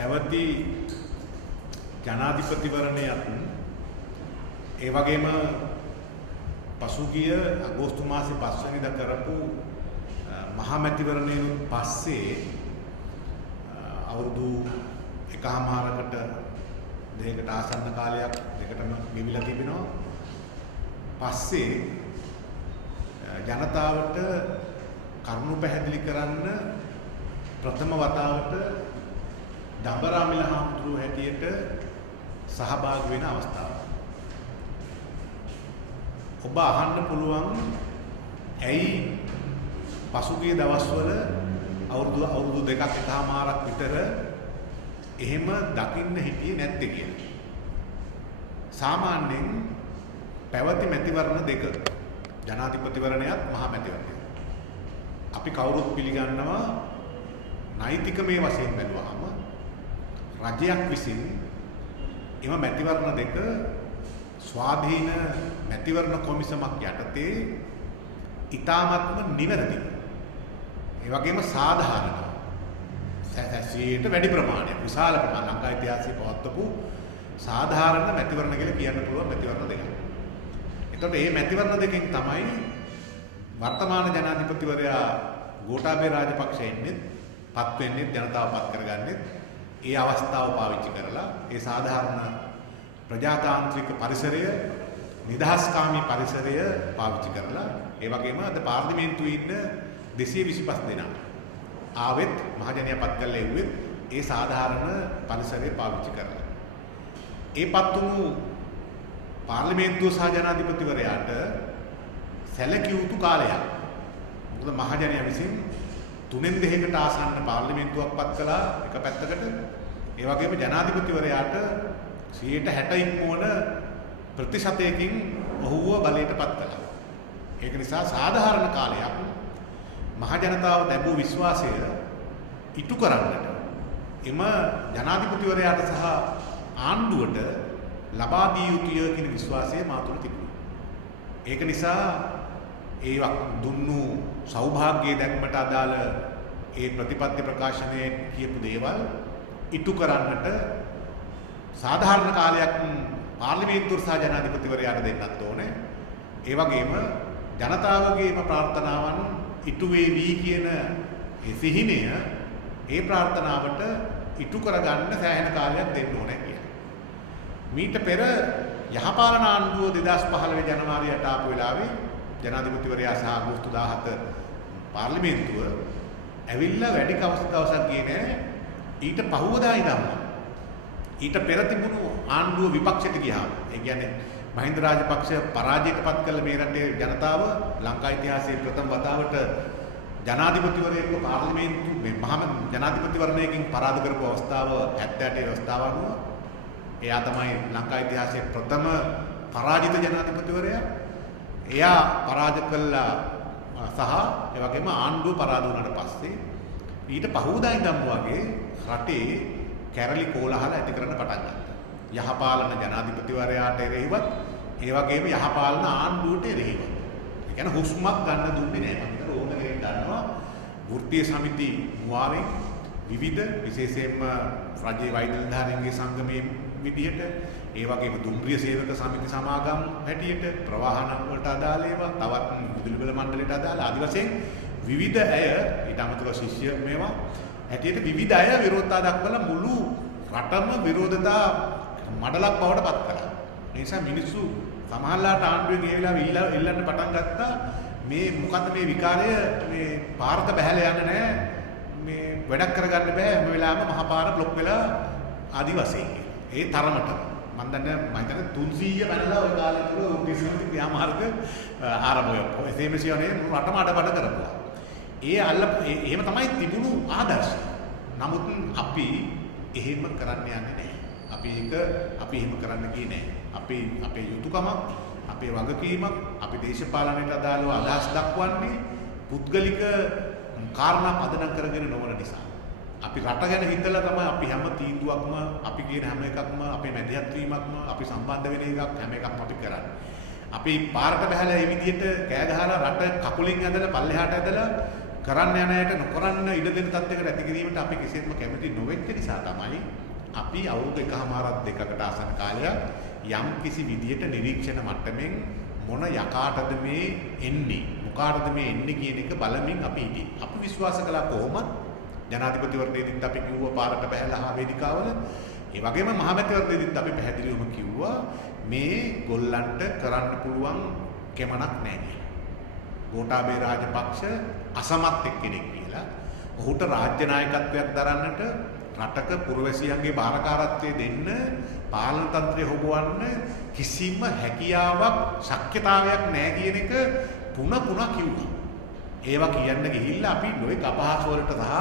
පැවති ජනාධිපතිවරණයත් ඒ වගේම පසුගිය අගෝස්තු මාසේ 5 වෙනිදා කරපු මහා මැතිවරණයෙන් පස්සේ අවුරුදු එකහමාරකට දෙකකට ආසන්න කාලයක් දෙකටම ගෙවිලා තිබෙනවා. පස්සේ ජනතාවට කරුණු පැහැදිලි කරන්න ප්‍රථම වතාවට දඹරාමිල හාමුදුරුවෝ හැටියට සහභාගී වෙන අවස්ථාව. ඔබ අහන්න පුළුවන් ඇයි පසුගිය දවස්වල අවුරුදු දෙකක් එකමාරක් විතර එහෙම දකින්න හිටියේ නැත්තේ කියලා. සාමාන්‍යයෙන් පැවති මැතිවරණ දෙක ජනාධිපතිවරණයත් මහා මැතිවරණයත් අපි කවුරුත් පිළිගන්නවා නෛතිකමය වශයෙන් බැලුවාම රජයක් විසින් එම මැතිවරණ දෙක ස්වාධීන මැතිවරණ කොමිසමක් යටතේ ඉතාමත්ම නිවැරදිව ඒ වගේම සාධාරණව සැසැසියට වැඩි ප්‍රමාණයක් විශාල ප්‍රමාණයක් ලංකා ඉතිහාසයේ පවත්වපු සාධාරණ මැතිවරණ කියලා කියන්න පුළුවන් මැතිවරණ දෙකක්. එතකොට මේ මැතිවරණ දෙකෙන් තමයි වර්තමාන ජනාධිපතිවරයා ගෝඨාභය රාජපක්ෂ ඉන්නේ පත් වෙන්නේ ජනතාව පත් කරගන්නේ ඒ අවස්ථාව පාවිච්චි කරලා ඒ සාධාරණ ප්‍රජාතාන්ත්‍රික පරිසරය නිදහස්කාමී පරිසරය පාවිච්චි කරලා ඒ වගේම අද පාර්ලිමේන්තුවේ ඉන්න 225 දෙනා ආවෙත් මහජනයා පත් කරලා එව්වෙත් ඒ සාධාරණ පරිසරය පාවිච්චි කරලා ඒ පත් වුණු පාර්ලිමේන්තුව සහ ජනාධිපතිවරයාට සැලකිය යුතු කාලයක්. මොකද මහජනයා විසින් 3/2කට ආසන්න පාර්ලිමේන්තුවක් පත් කළා එක පැත්තකට. ඒ වගේම ජනාධිපතිවරයාට 60% ඉක්මවන ප්‍රතිශතයකින් ඔහුව බලයට පත් කළා. ඒක නිසා සාධාරණ කාලයක් මහජනතාව ලැබූ විශ්වාසය ඉටු කරන්නට එම ජනාධිපතිවරයාට සහ ආණ්ඩුවට ලබා දිය යුතුය කියන විශ්වාසය මා තුළ තිබුණා. ඒක නිසා ඒ දුන්නු සෞභාග්‍යයේ දැක්මට අදාළ ඒ ප්‍රතිපත්ති ප්‍රකාශනයේ කියපු දේවල් ඉටු කරන්නට සාධාරණ කාලයක් පාර්ලිමේන්තුව සහ ජනාධිපතිවරයාට දෙන්නත් ඕනේ. ඒ වගේම ජනතාවගේම ප්‍රාර්ථනාවන් ඉටු වේවි කියන ඒ සිහිනය ඒ ප්‍රාර්ථනාවට ඉටු කරගන්න සෑහෙන කාලයක් දෙන්න ඕනේ කියලා. මීට පෙර යහපාලන ආණ්ඩුව 2015 ජනවාරියට ආපු වෙලාවේ ජනාධිපතිවරයා සහ අගෝස්තු 17 පාර්ලිමේන්තුව ඇවිල්ලා වැඩි දවසක් ගියේ නැහැ. ඊට පහුවදා ඉඳන්ම ඊට පෙර තිබුණු ආණ්ඩුව විපක්ෂයට ගියාම ඒ කියන්නේ මහින්ද රාජපක්ෂ පරාජයටපත් කළ මේ රටේ ජනතාව ලංකා ඉතිහාසයේ ප්‍රථම වතාවට ජනාධිපතිවරයෙක්ව පාර්ලිමේන්තු මේ මහා ජනාධිපතිවරණයකින් පරාද කරපු අවස්ථාව 78 අවස්ථාව අනුව එයා තමයි ලංකා ඉතිහාසයේ ප්‍රථම පරාජිත ජනාධිපතිවරයා. එයා පරාජ කළා සහ ඒ වගේම ආණ්ඩුව පරාද වුණාට පස්සේ ඊට පහුවදා ඉඳන්ම වගේ රටේ කැරලි කෝලහල ඇති කරන්න පටන් ගත්තා. යහපාලන ජනාධිපතිවරයාට එරෙහිවත් ඒ වගේම යහපාලන ආණ්ඩුවට එරෙහිවත්. ඒ කියන්නේ හුස්මක් ගන්න දුන්නේ නැහැ. මම හිතන ඕන කෙනෙක් දන්නවා වෘත්තීය සමිති මුවාවෙන් විවිධ විශේෂයෙන්ම රජයේ වෛද්‍ය නිලධාරීන්ගේ සංගමයේ විදිහට ඒ වගේම දුම්රිය සේවක සමිති සමාගම් හැටියට ප්‍රවාහන වලට අදාළ ඒවා තවත් විදුලි බල මණ්ඩලයට අදාළ ආදි වශයෙන් විවිධ අය ඊට අමතරව ශිෂ්‍ය මේවා හැටියට විවිධ අය විරෝධතා දක්වලා මුළු රටම විරෝධතා මඩලක් බවට පත් කරා. ඒ නිසා මිනිස්සු සමහරලාට ආණ්ඩුවෙන් ඒ වෙලාවෙ ඉල්ලන්න පටන් ගත්තා මේ මොකද්ද මේ විකාරය මේ පාරක බහැලා යන්නේ නැහැ මේ වැඩක් කරගන්න බෑ හැම වෙලාවෙම මහා පාර බ්ලොක් වෙලා ආදි වශයෙන්. ඒ තරමට මම දන්නේ මම හිතන්නේ 300 පැනලා ওই කාලේ තුර උද්දේශනික ක්‍රියාමාර්ග ආරම්භ වුණා. එසේම සියනේ රටම අඩබඩ කරපුවා. එහෙම තමයි තිබුණු ආදර්ශය. නමුත් අපි එහෙම කරන්න යන්නේ නැහැ. අපි එහෙම කරන්න ගියේ නැහැ. අපේ යුතුයකම, අපේ වගකීමක්, අපි දේශපාලනයට අදාළව අදහස් දක්වන්නේ පුද්ගලික කාරණා පදනම් කරගෙන නොවන නිසා. අපි රට ගැන හිතලා තමයි අපි හැම තීන්දුවක්ම, අපි කියන හැම එකක්ම, අපේ මැදිහත් වීමක්ම, අපි සම්බන්ධ වෙන එකක් හැම එකක්ම අපි කරන්නේ. අපි පාරට බහැලා මේ විදිහට කෑ ගහලා රට කකුලින් ඇදලා පල්ලෙහාට ඇදලා කරන්න යන අයට නොකරන්න ඉඩ දෙන තත්යකට ඇති කිරීමට අපි කිසිසේත්ම කැමති නොවෙච්ච නිසා තමයි අපි අවුරුදු එකමාරක් දෙකකට ආසන්න කාලයක් යම් කිසි විදියට නිරීක්ෂණ මට්ටමින් මොන යකාටද මේ එන්නේ මොකාටද මේ එන්නේ කියන එක බලමින් අපි හිටියේ. අපි විශ්වාස කළා කොහොමද ජනාධිපතිවරණයේදීත් අපි කිව්වා පාරට බහැලා වේදිකාවල ඒ වගේම මහමැතිවරණයේදීත් අපි පැහැදිලිවම කිව්වා මේ ගොල්ලන්ට කරන්න පුළුවන් කෙමනක් නැහැ කියලා. ගෝඨාභය රාජපක්ෂ අසමත් එක්කෙනෙක් කියලා. ඔහුට රාජ්‍ය නායකත්වයක් දරන්නට රටක පුරවැසියන්ගේ බාරකාරත්වයේ දෙන්න පාලන තන්ත්‍රය හොබවන්න කිසිම හැකියාවක් ශක්්‍යතාවයක් නැහැ කියන එක පුන කිව්වා. ඒවා කියන්න ගිහිල්ලා අපි නොයෙක් අපහාස වලට සහ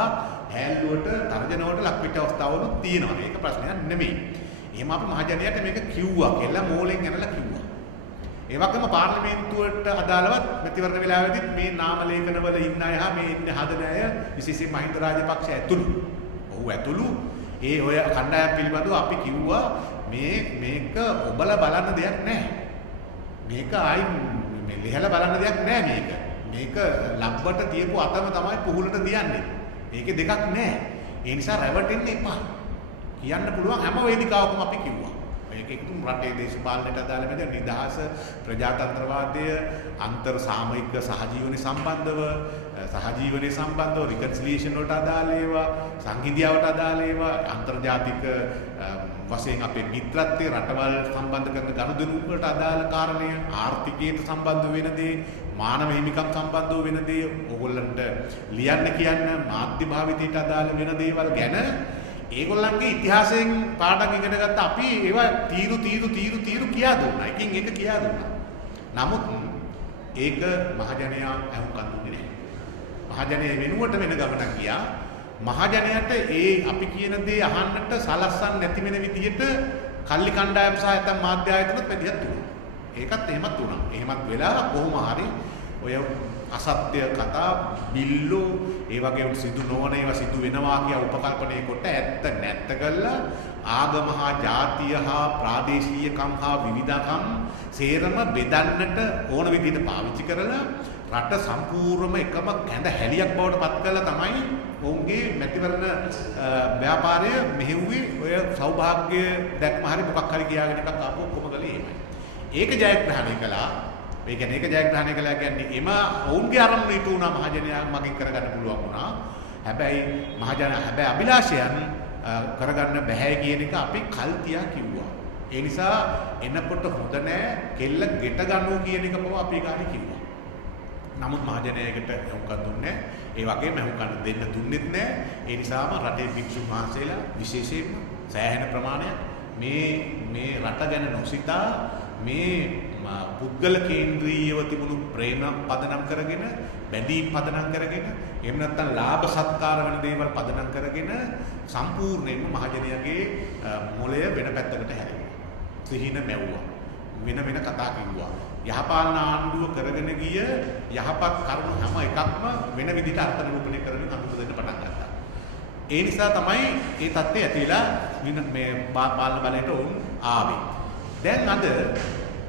හැල්ලුවට තර්ජනවලට ලක් වෙච්ච අවස්ථාවලුත් තියෙනවා. මේක ප්‍රශ්නයක් නෙමෙයි. එහෙම අපි මහජනයාට මේක කිව්වා කියලා මෝලෙන් යනලා කිව්වා. ඒ වගේම පාර්ලිමේන්තුවට අදාළවත් මැතිවරණ වෙලාවෙදිත් මේ නාම ලේඛනවල ඉන්න අය හා මේ ඉන්න හදන අය විශේෂයෙන් මහින්ද රාජපක්ෂ ඇතුළු ඔහු ඇතුළු ඒ ඔය කණ්ඩායම් පිළිබඳව අපි කිව්වා මේක ඔබලා බලන්න දෙයක් නැහැ. මේක ආයි මේ ලිහලා බලන්න දෙයක් නැහැ මේක. මේක ලබ්බට තියපු අතම තමයි පුහුලට තියන්නේ. මේකේ දෙකක් නැහැ. ඒ නිසා රැවටෙන්න එපා. කියන්න පුළුවන් හැම වේදිකාවකම අපි කිව්වා. මේක එකතුම් රටේ දේශපාලනයට අදාළ වෙන නිදහස ප්‍රජාතන්ත්‍රවාදය අන්තර් සාමයික සහජීවනයේ සම්බන්ධව රිකන්සිලියේෂන් වලට අදාළ ඒවා සංහිඳියාවට අදාළ ඒවා අන්තර්ජාතික වශයෙන් අපේ මිත්‍රත්වයේ රටවල් සම්බන්ධ කරන ගනුදෙනු වලට අදාළ කාරණය ආර්ථිකයට සම්බන්ධ වෙන දේ මානව හිමිකම් සම්බන්ධව වෙන දේ ඕගොල්ලන්ට ලියන්න කියන්න මාධ්‍ය භාවිතයට අදාළ වෙන දේවල් ගැන ඒගොල්ලන්ගේ ඉතිහාසයෙන් පාඩම් ඉගෙන ගත්ත අපි ඒවා තීරු කියා දුන්නා. එකින් එක කියා දුන්නා. නමුත් ඒක මහජනයා අහුම්කම් දුන්නේ නැහැ. මහජනයා වෙනුවට වෙන ගමනක් ගියා. මහජනයාට ඒ අපි කියන දේ අහන්නට සලස්සන් නැති වෙන විදිහට කල්ලි කණ්ඩායම් සහ නැත්නම් මාධ්‍ය ආයතනත් වැඩියක් තුනක්. ඒකත් එහෙමත් වුණා. එහෙමත් වෙලා කොහොම හරි ඔය අසත්‍ය කතා බිල්ලෝ ඒ වගේ සිදු නොවන ඒවා සිදු වෙනවා කියා උපකල්පනය කොට ඇත්ත නැත්ත කළා ආගම හා ජාතිය හා ප්‍රාදේශීයකම් හා විවිධකම් සේරම බෙදන්නට ඕන විදිහට පාවිච්චි කරලා රට සම්පූර්ණම එකම කැඳ හැලියක් බවට පත් කළා තමයි ඔවුන්ගේ මැතිවරණ ව්‍යාපාරය මෙහෙව්වේ ඔය සෞභාග්‍ය දැක්ම හරි මොකක් හරි කියාගෙන එකක් ආපුව කොම කළේ එහෙමයි. ඒක ජයග්‍රහණය කළා. ඒ කියන්නේ ඒක ජයග්‍රහණය කළා කියන්නේ එම ඔවුන්ගේ අරමුණ ඊට උනා මහජනයා මගින් කරගන්න පුළුවන් වුණා. හැබැයි අභිලාෂයන් කරගන්න බෑ කියන එක අපි කල් තියා කිව්වා. ඒ නිසා එනකොට හොඳ නෑ කෙල්ල ගෙට ගන්නෝ කියන එක පව අපි කාටි කිව්වා. නමුත් මහජනයාකට හුඟක් දුන්නේ ඒ වගේම හුඟක් දෙන්න දුන්නෙත් නෑ. ඒ නිසාම රටේ භික්ෂු මහසෙලා විශේෂයෙන්ම සෑහෙන ප්‍රමාණයක් මේ රට ගැන නොසිතා මේ පුද්ගල කේන්ද්‍රීයව තිබුණු ප්‍රේම පදනම් කරගෙන බැඳීම් පදනම් කරගෙන එහෙම නැත්නම් ලාභ සත්කාර වෙන දේවල් පදනම් කරගෙන සම්පූර්ණයෙන්ම මහජනයාගේ මොළය වෙන පැත්තකට හැරෙනවා. සිහින මැව්වා. වෙන කතා කිව්වා. යහපාලන ආණ්ඩුව කරගෙන ගිය යහපත් කරුණු හැම එකක්ම වෙන විදිහට අර්ථ නිරූපණය කරමින් අනුමත දෙන්න පටන් ගත්තා. ඒ නිසා තමයි මේ தත්ත්වය ඇතිලා මේ පාලන බලයට වුන් ආවේ. දැන් අද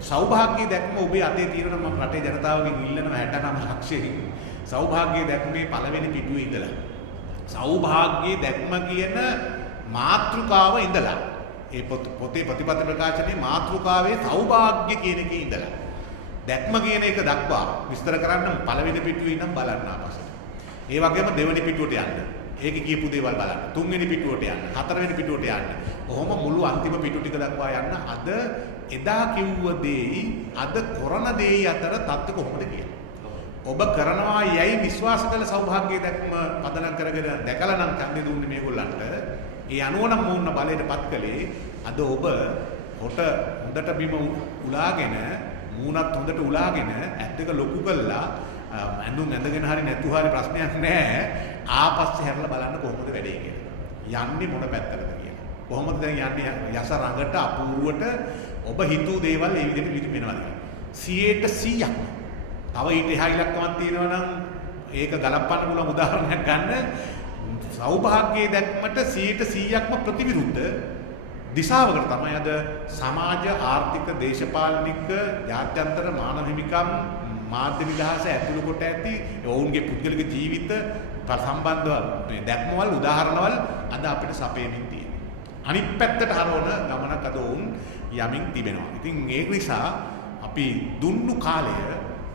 සෞභාග්‍ය දැක්ම ඔබේ අතේ තියෙනවා. මම රටේ ජනතාවගෙන් ඉල්ලනවා 69 ලක්ෂයෙන් සෞභාග්‍ය දැක්මේ පළවෙනි පිටුවේ ඉඳලා සෞභාග්‍ය දැක්ම කියන මාතෘකාව ඉඳලා ඒ පොතේ ප්‍රතිපත්ති ප්‍රකාශනයේ මාතෘකාවේ සෞභාග්‍ය කියන එකේ ඉඳලා දැක්ම කියන එක දක්වා විස්තර කරන්න පළවෙනි පිටුවේ ඉඳන් බලන්න ආපස්සට. ඒ වගේම දෙවෙනි පිටුවට යන්න. ඒකේ කියපු දේවල් බලන්න. තුන්වෙනි පිටුවට යන්න. හතරවෙනි පිටුවට යන්න. කොහොම මුළු අන්තිම පිටු ටික දක්වා යන්න අද එදා කිව්ව දෙයි අද කරන දෙයි අතර තත්ත්ව කොහොමද කියලා. ඔබ කරනවා යයි විශ්වාස කළ සෞභාග්‍ය දැක්ම පදනම් කරගෙන දැකලා නම් ඡන්දේ දුන්නේ මේගොල්ලන්ට. ඒ අනුව නම් මොන්න බලයටපත් කළේ අද ඔබ හොඳට බිම උලාගෙන මූණත් හොඳට උලාගෙන ඇත් දෙක ලොකු කළා ඇඳුම් ඇඳගෙන හරි නැතු හරි ප්‍රශ්නයක් නැහැ. ආපස්සේ හැරලා බලන්න කොහොමද වැඩේ කියලා. යන්නේ මොන පැත්තටද කියලා. කොහොමද දැන් යන්නේ යස රඟට අපූර්වට ඔබ හිතූ දේවල් ඒ විදිහට පිටු වෙනවද කියලා. 100%ක්. තව ඊට එහා ඉලක්කමක් තියෙනවා නම් ඒක ගලපන්න පුළුවන් උදාහරණයක් ගන්න. සෞභාග්‍යයේ දැක්මට 100%ක්ම ප්‍රතිවිරුද්ධ දිශාවකට තමයි අද සමාජ ආර්ථික දේශපාලනික ජාත්‍යන්තර මානව හිමිකම් මාධ්‍ය නිදහස ඇතුළු කොට ඇති ඔවුන්ගේ පුද්ගලික ජීවිත සම්බන්ධව මේ දැක්මවල උදාහරණවල අද අපිට සපයමින් තියෙනවා. අනිත් පැත්තට හරවන ගමනක් අද ඔවුන් යමින් තිබෙනවා. ඉතින් ඒක නිසා අපි දුන්නු කාලය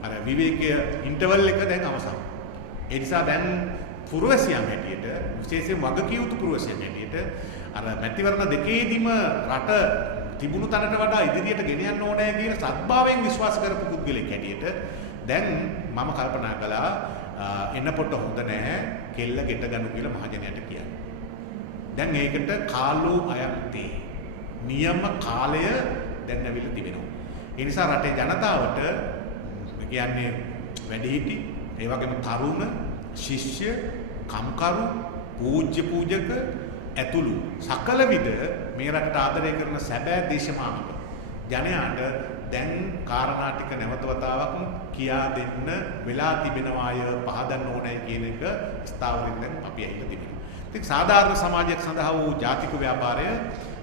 අර විවේකයේ ඉන්ටර්වල් එක දැන් අවසන්. ඒ නිසා දැන් පුරවැසියන් හැටියට විශේෂයෙන් වගකිය යුතු පුරවැසියන් හැටියට අර මැතිවරණ දෙකේදීම රට තිබුණු තැනට වඩා ඉදිරියට ගෙන යන්න ඕනේ කියන සත්භාවයෙන් විශ්වාස කරපු පුද්ගලෙක් හැටියට දැන් මම කල්පනා කළා එනකොට හොඳ නැහැ කෙල්ල ගෙට ගනු කියලා මහජනයාට කියන්නේ. දැන් ඒකට කාලෝ අයම්තේ නියම කාලය දැන් ඇවිල්ලා තිබෙනවා. ඒ නිසා රටේ ජනතාවට කියන්නේ වැඩිහිටි ඒ වගේම තරුණ ශිෂ්‍ය කම්කරු පූජ්‍ය පූජක ඇතුළු සකල විද මේ රටට ආදරය කරන සැබෑ දේශමානක ජනයාට දැන් කාරණා ටික නැවත වතාවක් කියා දෙන්න වෙලා තිබෙනවාය පහදන්න ඕනයි කියන එක ස්ථාවරින් දැන් අපි ඇහිලා තිබෙනවා. ඉතින් සාධාරණ සමාජයක් සඳහා වූ ජාතික ව්‍යාපාරය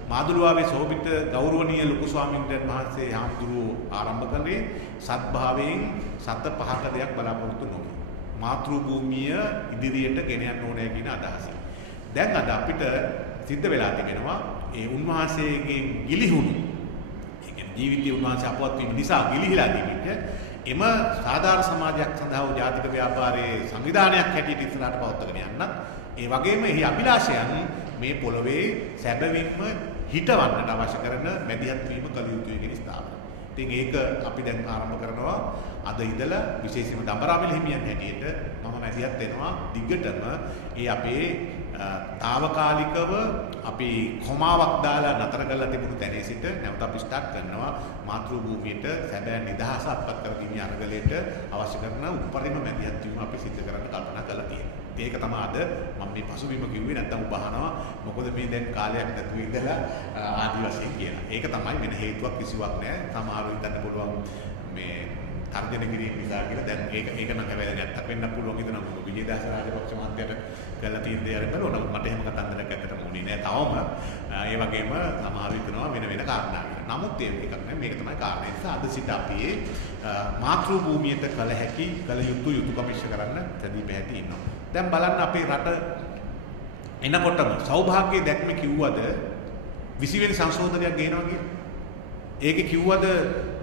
මාදුළුවාවේ සෝබිත ගෞරවනීය ලොකු ස්වාමීන් වහන්සේ හාමුදුරුවෝ ආරම්භ කළේ සත්භාවයෙන් සත පහක දෙයක් බලාපොරොත්තු නොවේ. මාතෘ භූමිය ඉදිරියට ගෙන යන්න ඕනේ කියන අදහසින්. දැන් අද අපිට සිද්ධ වෙලා තිබෙනවා ඒ උන්වහන්සේගෙන් ගිලිහුණු ඒ කියන්නේ ජීවිතයේ උන්වහන්සේ අපවත් වීම නිසා ගිලිහිලා තිබෙච්ච එම සාධාරණ සමාජයක් සඳහා වූ ජාතික ව්‍යාපාරයේ සංවිධානයක් හැටියට ඉස්සරහට පවත්වාගෙන යන්නත් ඒ වගේම එහි අභිලාෂයන් මේ පොළවේ සැබවින්ම හිටවන්නට අවශ්‍ය කරන මැදිහත් වීම කළ යුතුයි කියන ස්ථාවරය. ඉතින් ඒක අපි දැන් ආරම්භ කරනවා අද ඉඳලා විශේෂයෙන්ම දඹරාමිල හිමියන් හැටියට මම මැදිහත් වෙනවා දිගටම ඒ අපේ తాවකාලිකව අපි කොමාවක් දාලා නතර කරලා තිබුණු තැනේ සිට නැවත අපි ස්ටාර්ට් කරනවා මාතෘ භූමියට සැබෑ නිදහස අත්පත් කර ගැනීම අරගලයට අවශ්‍ය කරන උපරිම මැදිහත් වීම අපි සිදු කරන්න කල්පනා කරලා තියෙනවා. ඒක තමයි අද මම මේ පසුබිම කිව්වේ නැත්තම් ඔබ අහනවා මොකද මේ දැන් කාලයක් නැතුව ඉඳලා ආදි වශයෙන් කියලා. ඒක තමයි වෙන හේතුවක් කිසිවක් නැහැ. සමහරව හිතන්න පුළුවන් මේ තර්ජන කිරීම නිසා කියලා. දැන් ඒක නම් හැබැයි නැත්තක් වෙන්න පුළුවන් හිතනවා මොකද විජේදාස රාජපක්ෂ මහත්තයාට කරලා තියෙන දේ අර බලනවා. මට එහෙම කතන්දරයක් ඇත්තටම උනේ නැහැ තවම. ඒ වගේම සමහරව හිතනවා වෙන කාරණා කියලා. නමුත් ඒක නෑ මේක තමයි කාරණා. ඒ නිසා අද සිට අපි මාතෘ භූමියට කළ හැකි කළ යුතු යුතුයකම් ඉෂ්ට කරන්න තැදී පැහැදී ඉන්නවා. දැන් බලන්න අපේ රට එනකොටම සෞභාග්‍ය දැක්ම කිව්වද 20 වෙනි සංශෝධනයක් ගේනවා කියලා. ඒකේ කිව්වද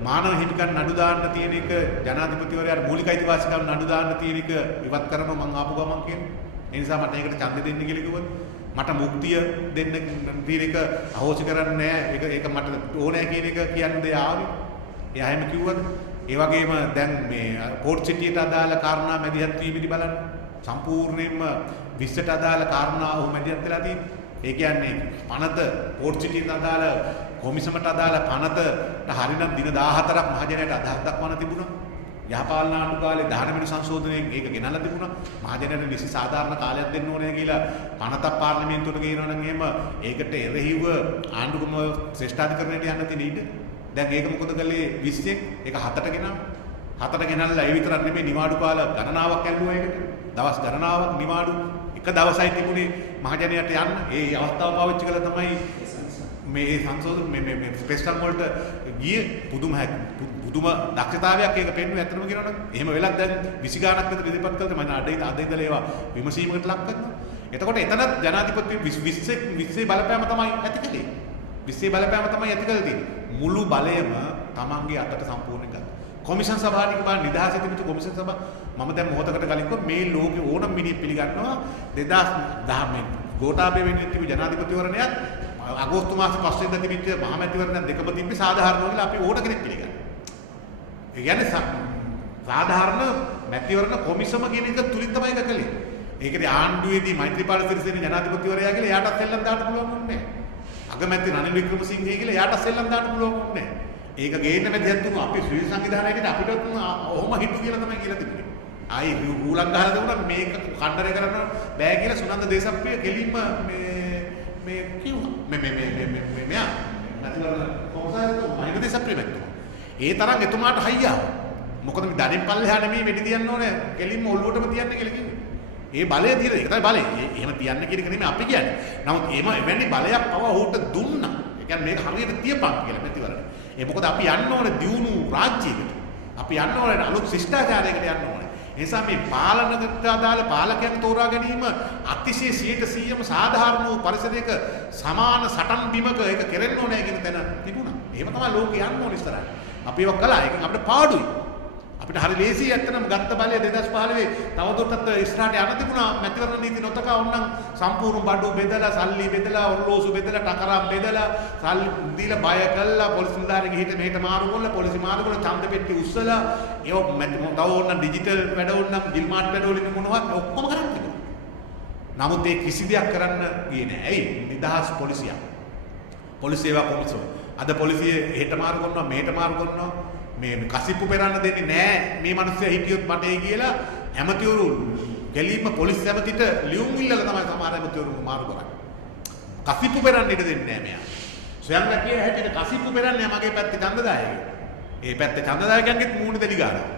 මානව හිමිකම් නඩු දාන්න තියෙන එක ජනාධිපතිවරයාට මූලික අයිතිවාසිකම් නඩු දාන්න තියෙන එක ඉවත් කරනවා මං ආපු ගමන් කියන්නේ. ඒ නිසා මට ඒකට ඡන්දෙ දෙන්න කියලා කිව්වද? මට මුක්තිය දෙන්න තියෙන එක අහෝසි කරන්නේ නැහැ. ඒක මට ඕනෑ කියන එක කියන්නේ ආවේ. එයා එහෙම කිව්වද? ඒ වගේම දැන් මේ පෝට් සිටියට අදාළ කාරණා මැදිහත් වීමදී බලන්න සම්පූර්ණයෙන්ම 20ට අදාළ කාරණා ඔහු මැදිහත් වෙලා තියෙනවා. ඒ කියන්නේ පනත පෝට් සිටියට අදාළ කොමිසමට අදාළ පනතට හරිනම් දින 14ක් මහජනයාට අදහස් දක්වන්න තිබුණා. යහපාලන ආණ්ඩු කාලේ 19 වෙනි සංශෝධනයෙන් ඒක ගෙනල්ලා තිබුණා. මහජනයාට නිසි සාධාරණ කාලයක් දෙන්න ඕනේ කියලා පනතක් පාර්ලිමේන්තුවට ගේනවා නම් එහෙම ඒකට එරෙහිව ආණ්ඩුකම ශ්‍රේෂ්ඨාධිකරණයට යන්න තියෙන ඉඩ. දැන් ඒක මොකද කළේ 20න් ඒක 7ට ගෙනාවා. 7ට ගෙනල්ලා ඒ විතරක් නෙමෙයි නිවාඩු කාල ගණනාවක් ඇල්ලුවා ඒකට. දවස් ගණනාවක් නිවාඩු එක දවසයි තිබුණේ මහජනයාට යන්න. ඒ අවස්ථාව පාවිච්චි කළා තමයි මේ සංශෝධන මේ ස්පෙක්ට්‍රම් වලට ගියේ පුදුම දක්ෂතාවයක් ඒක පෙන්වුවේ ඇත්තටම කියනවනම් එහෙම වෙලක් දැන් 20 ගාණක් විතර ඉදිරිපත් කළා තමයි අද ඉඳලා ඒවා විමසීමකට ලක් කරනවා. එතකොට එතනත් ජනාධිපති 20 බලපෑම තමයි ඇති කළේ. 20 බලපෑම තමයි ඇති කළේ තියෙන්නේ. මුළු බලයම තමන්ගේ අතට සම්පූර්ණ ගත්තා. කොමිෂන් සභාවනික බා නිදහසේ තිබිච්ච කොමිෂන් සභාව මම දැන් මොහොතකට කලින් කිව්වා මේ ලෝකේ ඕනම මිනිහ පිළිගන්නවා 2010 ගෝඨාභය වෙනුවෙන් තිබු ජනාධිපතිවරණයත් අගෝස්තු මාසේ 5 වෙනිදා තිබිච්ච මහමැතිවරණයත් දෙකම තිබ්බේ සාධාරණව කියලා අපි ඕන කෙනෙක් පිළිගන්නවා. ඒ කියන්නේ සාධාරණ මැතිවරණ කොමිසම කියන එක තුලින් තමයි ඒක කළේ. ඒකදී ආණ්ඩුවේදී මෛත්‍රීපාල සිරිසේන ජනාධිපතිවරයා කියලා එයාටත් සෙල්ලම් දාන්න පුළුවන් වුණේ නැහැ. අගමැති රනිල් වික්‍රමසිංහේ කියලා එයාටත් සෙල්ලම් දාන්න පුළුවන් වුණේ නැහැ. ඒක ගේන්න මැදිහත් වුණා අපි ශ්‍රී සංවිධානයේදී අපිට ඔහොම හිටු කියලා තමයි කියලා තිබුණේ. ආයි රූලක් ගහලා දුන්නා මේක කණ්ඩරේ කරන්න බෑ කියලා සුනන්ද දේශප්‍රිය කෙලින්ම මේ කිව්වා. මෙයා නැතිවම කොහොමද මහින්ද දේශප්‍රිය මැතිතුමා. ඒ තරම් එතුමාට හයියා. මොකද මේ දඩෙන් පල්ලෙහා නෙමෙයි වෙඩි තියන්න ඕනේ. කෙලින්ම ඔළුවටම තියන්න කියලා කිව්වේ. ඒ බලය දිර ඒක තමයි බලය. එහෙම තියන්න කියන එක නෙමෙයි අපි කියන්නේ. නමුත් එවැනි බලයක් පව ඔහුට දුන්නා. ඒ කියන්නේ මේක හරියට තියපන් කියලා මැතිවරණ. ඒ මොකද අපි යන්න ඕනේ දියුණු රාජ්‍යයකට. අප අපි යන්න ඕනේ අලුත් ශිෂ්ටාචාරයකට යන්න ඕනේ. ඒ නිසා මේ පාලනකට අදාළ පාලකයන් තෝරා ගැනීම අතිශය 100%ම සාධාරණ වූ පරිසරයක සමාන සටන් බිමක ඒක කෙරෙන්න ඕනේ කියන තැන තිබුණා. එහෙම තමයි ලෝකේ යන්න ඕනේ ඉස්සරහට. අපි ඒක කළා. ඒකෙන් අපිට පාඩුයි. අපිට හරි ලේසි ඇත්තටම ගත්ත බලය 2015 තවදුරටත් ඉස්සරහට යන්න තිබුණා. මැතිවරණ නීති නොතකා ඕනනම් සම්පූර්ණ බඩු බෙදලා, සල්ලි බෙදලා, ඔරලෝසු බෙදලා, ටකරම් බෙදලා, සල්ලි දීලා බය කළා, පොලිස් නිලධාරියෙක් ගිහින් මෙහෙට මාරු කළා, පොලිස් මාරු කළා, ඡන්ද පෙට්ටි උස්සලා, ඒක තව ඕනනම් ඩිජිටල් වැඩ ඕනනම් ජිල්මාට් වැඩ වලින් මොනවා ඔක්කොම කරන් තිබුණා. නමුත් ඒ කිසි දෙයක් කරන්න ගියේ නෑ. ඇයි? නිදහස් පොලිසිය. පොලිස් සේවා කොමිසම. අද පොලිසිය එහෙට මාරු කරනවා, මෙහෙට මාරු කරනවා. මේ කසිප්පු පෙරන්න දෙන්නේ නැහැ මේ මිනිස්සයා හිටියොත් මටේ කියලා ඇමතිවරු ගැලීම පොලිස් ඇමතිට ලියුම් ඉල්ලලා තමයි සමහර ඇමතිවරු මාරු කරන්නේ. කසිප්පු පෙරන්න ඉඩ දෙන්නේ නැහැ මෙයා. සොයන් රැකිය හැටියට කසිප්පු පෙරන්නේ මගේ පැත්තේ ඡන්දදායකයෙක්. ඒ පැත්තේ ඡන්දදායකයන්ගෙත් මූණ දෙලි ගන්නවා.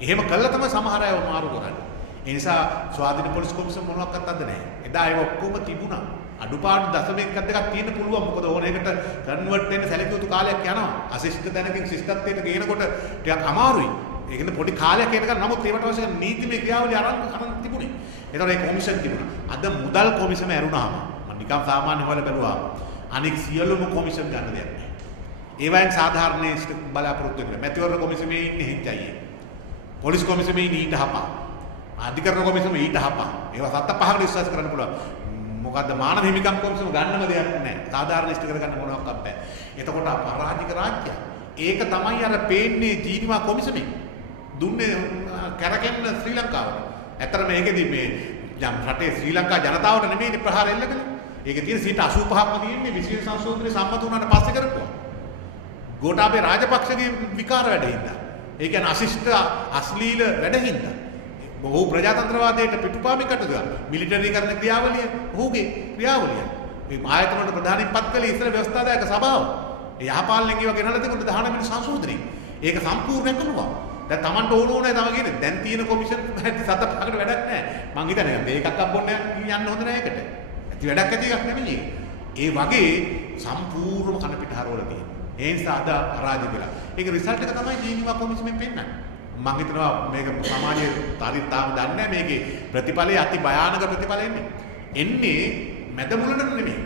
එහෙම කළා තමයි සමහර අය මාරු කරන්නේ. ඒ නිසා ස්වාධීන පොලිස් කොමිසම මොනවාක්වත් අද නැහැ. එදා ඒක ඔක්කොම තිබුණා. අඩුපාඩු දශමයක දෙකක් තියෙන්න පුළුවන්. මොකද ඕන එකට කන්වර්ට් වෙන්න සැලකිය යුතු කාලයක් යනවා. අශිෂ්ට දැනකින් ශිෂ්ටත්වයට ගේනකොට ටිකක් අමාරුයි. ඒකෙන්ද පොඩි කාලයක් යනකම් නමුත් ඒවට අවශ්‍ය නීතිමය ක්‍රියාවලිය අරන් තිබුණේ. ඒතකොට ඒ කොමිෂන් තිබුණා. අද මුදල් කොමිෂම ඇරුණාම මම නිකම් සාමාන්‍ය හොයලා බැලුවා. අනික සියලුම කොමිෂන් ගන්න දෙයක් නැහැ. ඒවයින් සාධාරණේෂ්ඨ බලාපොරොත්තු වෙනවා. මැතිවරණ කොමිෂමේ ඉන්නේ හිටයියේ. පොලිස් කොමිෂමේ ඉන්නේ ඊට හපා. අධිකරණ කොමිෂමේ ඊට හපා. ඒවා සත්ත පහකට විශ්වාස කරන්න පුළුවන්. මොකද්ද මානව හිමිකම් කොමිසම ගන්නම දෙයක් නැහැ. සාධාරණ ඉෂ්ට කරගන්න මොනවක් බෑ. එතකොට අපරාධික රාජ්‍ය. ඒක තමයි අර පේන්නේ ජීනිවා කොමිසමේ. දුන්නේ කරකෙන්න ශ්‍රී ලංකාවට. ඇත්තට මේකෙදි මේ රටේ ශ්‍රී ලංකා ජනතාවට නෙමෙයි ප්‍රහාර එල්ල කළේ. ඒකේ තියෙන 85%ක්ම තියෙන්නේ විශේෂ සංශෝධනයේ සම්මත වුණාට පස්සේ කරපුවා. ගෝඨාභය රාජපක්ෂගේ විකාර වැඩින්දා. ඒ කියන්නේ අශිෂ්ට අශ්ලීල වැඩින්දා. බොහෝ ප්‍රජාතන්ත්‍රවාදයට පිටුපාමිකට ගියා. මිලිටරිකරණ ක්‍රියාවලිය ඔහුගේ ක්‍රියාවලිය. මේ ආයතන වල ප්‍රධානීන් පත් කළේ ඉස්සර ව්‍යවස්ථාදායක සභාව. ඒ යහපාලනයෙන් ඒවා ගෙනල්ලා තිබුණ 19 සංශෝධනය. ඒක සම්පූර්ණ කළා. දැන් Tamanට ඕනේ තමයි කියන්නේ. දැන් තියෙන කොමිෂන් සත පහකට වැඩක් නැහැ. මං හිතන්නේ මේකක් අබ්බොන්න යන්න හොඳ නැහැ ඒකට. ඇති වැඩක් ඇති එකක් නෙමෙයි. ඒ වගේ සම්පූර්ණ කන පිට හරවලා තියෙනවා. ඒ නිසා අද අරාජ්‍ය වෙලා. ඒක රිසල්ට් එක තමයි ජීනිවා කොමිෂමෙන් පෙන්නන්නේ. මම හිතනවා මේක සමාජයේ තාම දන්නේ නැහැ මේකේ ප්‍රතිඵලය අති භයානක ප්‍රතිඵල එන්නේ මැද මුලට නෙමෙයි.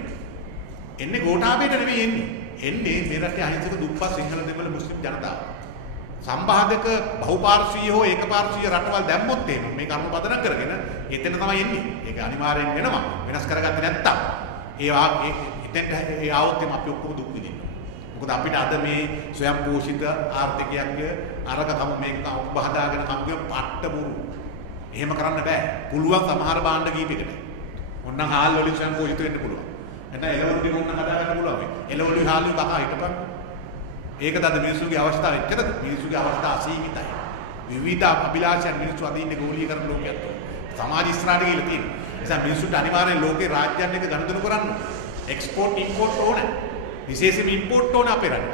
එන්නේ ගෝඨාභයට නෙමෙයි එන්නේ. එන්නේ මේ රටේ අහිංසක දුප්පත් සිංහල දෙමළ මුස්ලිම් ජනතාව. සම්බාධක බහුපාර්ශ්වීය හෝ ඒකපාර්ශ්වීය රටවල් දැම්මොත් එහෙම මේ කර්ම පදනම් කරගෙන එතන තමයි එන්නේ. ඒක අනිවාර්යෙන් වෙනවා. වෙනස් කරගත්තේ නැත්තම් එතෙන්ට ඒ ආවොත් අපි ඔක්කොම දුක් විඳිනවා. මොකද අපිට අද මේ ස්වයං පෝෂිත ආර්ථිකයක්ගේ අරක කම මේක බහදාගෙන කම්ගේ පට්ට බුරු. එහෙම කරන්න බෑ. පුළුවන් සමහර භාණ්ඩ කීපයකට. ඔන්නම් හාල් වලින් ස්වයං පෝෂිත වෙන්න පුළුවන්. නැත්නම් එළවලු ටික ඔන්න හදාගන්න පුළුවන්. එළවලු හාල් කකා හිටපන්. ඒකද අද මිනිස්සුගේ අවස්ථාව එච්චරද? මිනිස්සුගේ අවස්ථාව අසීමිතයි. විවිධ අභිලාෂයන් මිනිස්සු අදින්නේ ගෝලීකරණ ලෝකයක් තුළ. සමාජ ඉස්සරහට ගිහිල්ලා තියෙනවා. ඒ නිසා මිනිස්සුන්ට අනිවාර්යෙන් ලෝකේ රාජ්‍යයන් එක ගනුදෙනු කරන්න. එක්ස්පෝර්ට් ඉම්පෝර්ට් ඕනේ. විශේෂයෙන්ම ඉම්පෝර්ට් ඕනේ අපේ රටට.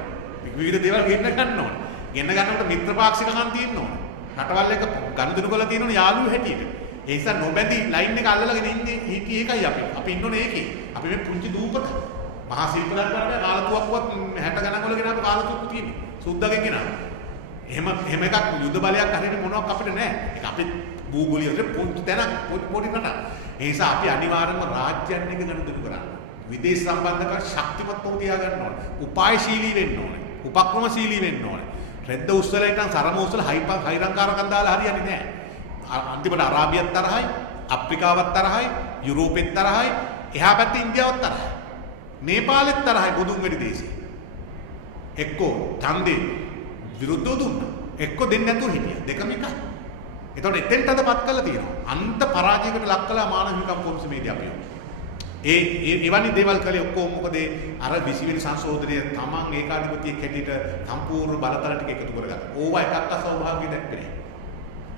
විවිධ දේවල් ගෙන්න ගන්න ඕනේ. ගෙන්න ගන්නකොට මිත්‍රපාක්ෂිකකම් තියෙන්න ඕනේ. රටවල් එක ගනුදෙනු කරලා තියෙනවනේ යාළුවෝ හැටියට. ඒ නිසා නොබැඳී ලයින් එක අල්ලලාගෙන ඉන්නේ ඒකයි අපි. අපි ඉන්නෝනේ ඒකේ. අපි මේ පුංචි දූපත. මහා ශිල්පදන් කරන්නේ කාලතුවක්කුවත් 60 ගණන් වල ගෙනාවු කාලතුවක්කු තියෙන්නේ. සුද්දාගෙන් ගෙනාවු. එහෙම එකක් යුද බලයක් හරියට මොනවක් අපිට නැහැ. ඒක අපි භූගෝලීය පොඩි තැනක් පොඩි රටක්. ඒ නිසා අපි අනිවාර්යයෙන්ම රාජ්‍යයන් එක ගනුදෙනු කරන්න. විදේශ සම්බන්ධකම් ශක්තිමත්ව තියා ගන්න ඕනේ. උපායශීලී වෙන්න ඕනේ. උපක්‍රමශීලී වෙන්න ඕනේ. රෙද්ද උස්සලා ඉතින් සරම උස්සලා හයිරංකාරකම් දාලා හරියන්නේ නැහැ. අන්තිමට අරාබියත් තරහයි, අප්‍රිකාවත් තරහයි, යුරෝපෙත් තරහයි, එහා පැත්තේ ඉන්දියාවත් තරහයි. නේපාලෙත් තරහයි බුදුන් වැඩි දේශේ. එක්කෝ ඡන්දේ විරුද්ධව දුන්නා. එක්කෝ දෙන්නේ නැතුව හිටියා. දෙකම එකයි. එතකොට එතෙන්ටද පත් කළා තියෙනවා. අන්ත පරාජයකට ලක් කළා මානව හිමිකම් කොමිසමේදී අපි. එවැනි දේවල් කළේ ඔක්කොම මොකද අර 20 වෙනි සංශෝධනය තමන් ඒකාධිපතියෙක් හැටියට සම්පූර්ණ බලතල ටික එකතු කරගත්තා. ඕවා එකක්වත් සෞභාග්‍ය දැක්කේ නැහැ.